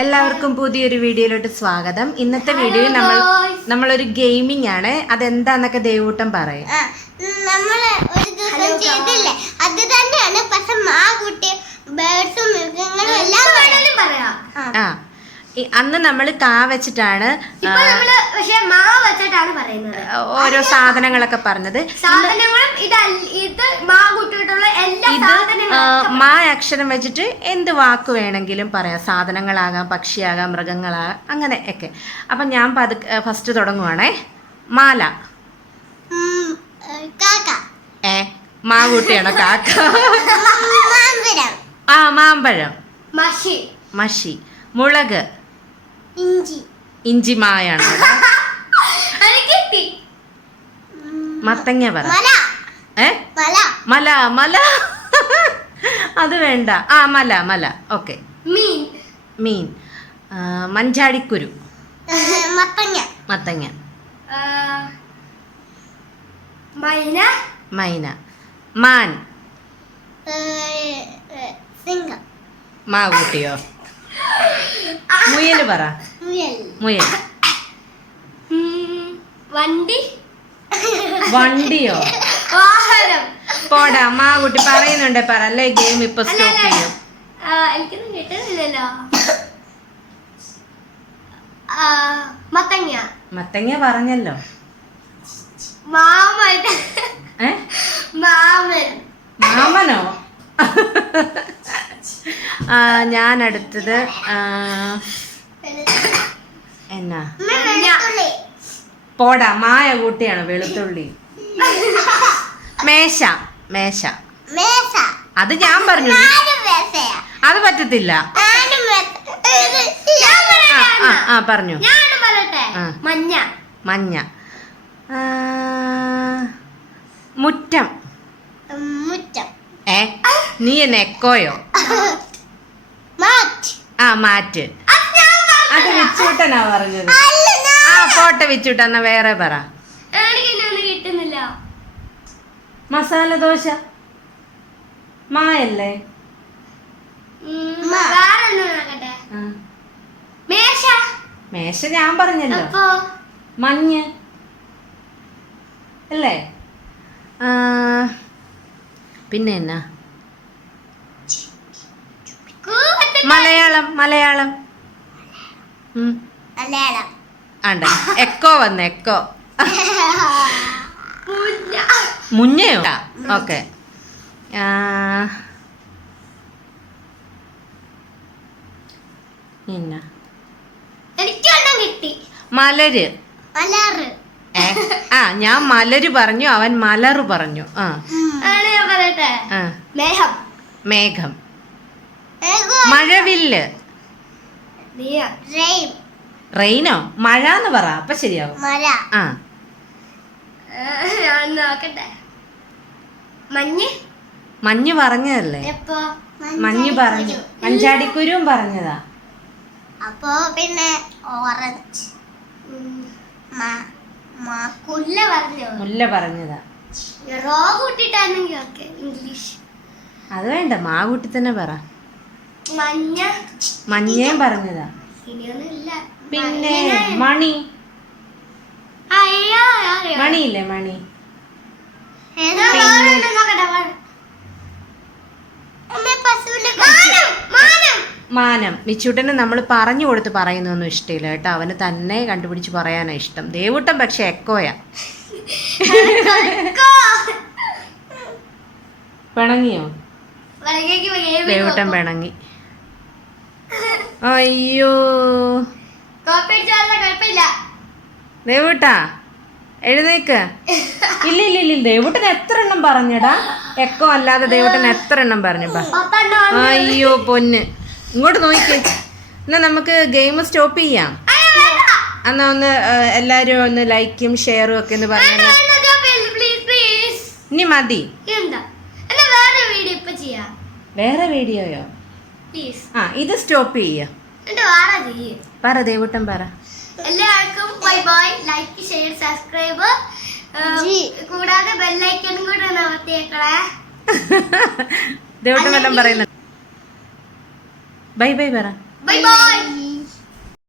എല്ലാവർക്കും പുതിയൊരു വീഡിയോയിലോട്ട് സ്വാഗതം. ഇന്നത്തെ വീഡിയോയിൽ നമ്മളൊരു ഗെയിമിംഗ് ആണ്. അതെന്താന്നൊക്കെ ദേവൂട്ടം പറയും. നമ്മള് ഒരു ദിവസം ചെയ്തില്ലേ അത് തന്നെയാണ്. പക്ഷെ കുട്ടി ബേർഡ്സും മൃഗങ്ങളും എല്ലാം പറയാം. അന്ന് നമ്മൾ കാ വെച്ചിട്ടാണ് ഓരോ സാധനങ്ങളൊക്കെ പറഞ്ഞത്. ഇത് മാ അക്ഷരം വെച്ചിട്ട് എന്ത് വാക്ക് വേണമെങ്കിലും പറയാം. സാധനങ്ങളാകാം, പക്ഷിയാകാം, മൃഗങ്ങളാകാം, അങ്ങനെ ഒക്കെ. അപ്പം ഞാൻ ഫസ്റ്റ് തുടങ്ങുവാണേ. മാല. മാകൂട്ടിയാണോ കാക്ക? മാമ്പഴം. മഷി. മുളക്. ഇഞ്ചി. മായാണ്. മത്തങ്ങ പറ. മല. അത് വേണ്ട. മല. ഓക്കെ. മീൻ. മഞ്ചാടിക്കുരു. മത്തങ്ങ. മൈന. മാൻ. മാകൂട്ടിയോ? മുയല് പറ. മുയൽ. വണ്ടിയോ? പോടാ. മാകുട്ടി പറയുന്നുണ്ടേ പറ, അല്ലേ ഗെയിം ഇപ്പൊ സ്റ്റോപ്പ് ചെയ്യും. എനിക്കൊന്നും കിട്ടുന്നില്ലല്ലോ. മത്തങ്ങ പറഞ്ഞല്ലോ. മാമനോ? ഞാൻ അടുത്തത് എന്നാ? പോടാ. മായ കൂട്ടിയാണ്. വെളുത്തുള്ളി. മേശ. അത് ഞാൻ പറഞ്ഞു. അത് പറ്റത്തില്ല. പറഞ്ഞു. മഞ്ഞ. മുറ്റം. നീ എന്നെ എക്കോയോ? മാറ്റ്. അത് വിച്ചൂട്ടനാ പറഞ്ഞത്. പോട്ടെ വിച്ചൂട്ട. എന്നാ വേറെ പറ. മസാല ദോശ. മായല്ലേ? മേശ ഞാൻ പറഞ്ഞല്ലോ. മഞ്ഞ് അല്ലേ? പിന്നെ എന്നാ? മലയാളം. ആണ്ട. എക്കോ വന്ന്. എക്കോ. മുഞ്ഞയോ? ഓക്കെ. പിന്നെ മലര്. ഞാൻ മലര് പറഞ്ഞു, അവൻ മലറ് പറഞ്ഞു. മേഘം. മഴവില്ല്. റെയിനോ? മഴ എന്ന് പറ, അപ്പൊ ശരിയാവും. മഞ്ഞ് പറഞ്ഞതല്ലേ? മഞ്ഞ് പറഞ്ഞു. മഞ്ചാടിക്കുരുവും പറഞ്ഞതാ. അപ്പൊ പിന്നെ ഓറഞ്ച്. മുല്ല പറഞ്ഞതാ. അത് വേണ്ട. മാകൂട്ടി തന്നെ പറ. മഞ്ഞയും പറഞ്ഞതാ. പിന്നെ മണി. മണിയില്ലേ? മണി. മാനം. മിച്ചൂട്ടന് നമ്മൾ പറഞ്ഞു കൊടുത്ത് പറയുന്നൊന്നും ഇഷ്ടമില്ല കേട്ടോ. അവന് തന്നെ കണ്ടുപിടിച്ച് പറയാനാ ഇഷ്ടം. ദേവൂട്ടൻ പക്ഷെ എക്കോയാ. പിണങ്ങിയോ? ദേവൂട്ടൻ പിണങ്ങി. അയ്യോ ദേവൂട്ടാ, എഴുന്നേക്ക്. ഇല്ല. ദേവൂട്ടൻ എത്ര എണ്ണം പറഞ്ഞടാ? എക്കോ അല്ലാതെ ദേവൂട്ടൻ എത്ര എണ്ണം പറഞ്ഞപ്പാ? അയ്യോ പൊന്ന്. ഇങ്ങോട്ട് നോക്ക്. എന്നാ നമുക്ക് ഗെയിം സ്റ്റോപ്പ് ചെയ്യാം. എന്നാ ഒന്ന് എല്ലാരും ഒന്ന് ലൈക്കും ഷെയറും ഒക്കെ ഒന്ന് പറഞ്ഞാൽ. ഇനി മതി. വേറെ വീഡിയോയോ? ഇത് സ്റ്റോപ്പ് ചെയ്യാം. പറ ദേവൂട്ടൻ പറ. എല്ലാവർക്കും ബൈ. ലൈക്ക്, ഷെയർ, സബ്സ്ക്രൈബ് കൂടാതെ ബെൽ ഐക്കൺ കൂടെ അമർത്തിയേക്കണേ. ദേവൂട്ടൻ വല്ലതും പറയുന്നത്. ബൈ പറ. ബൈ.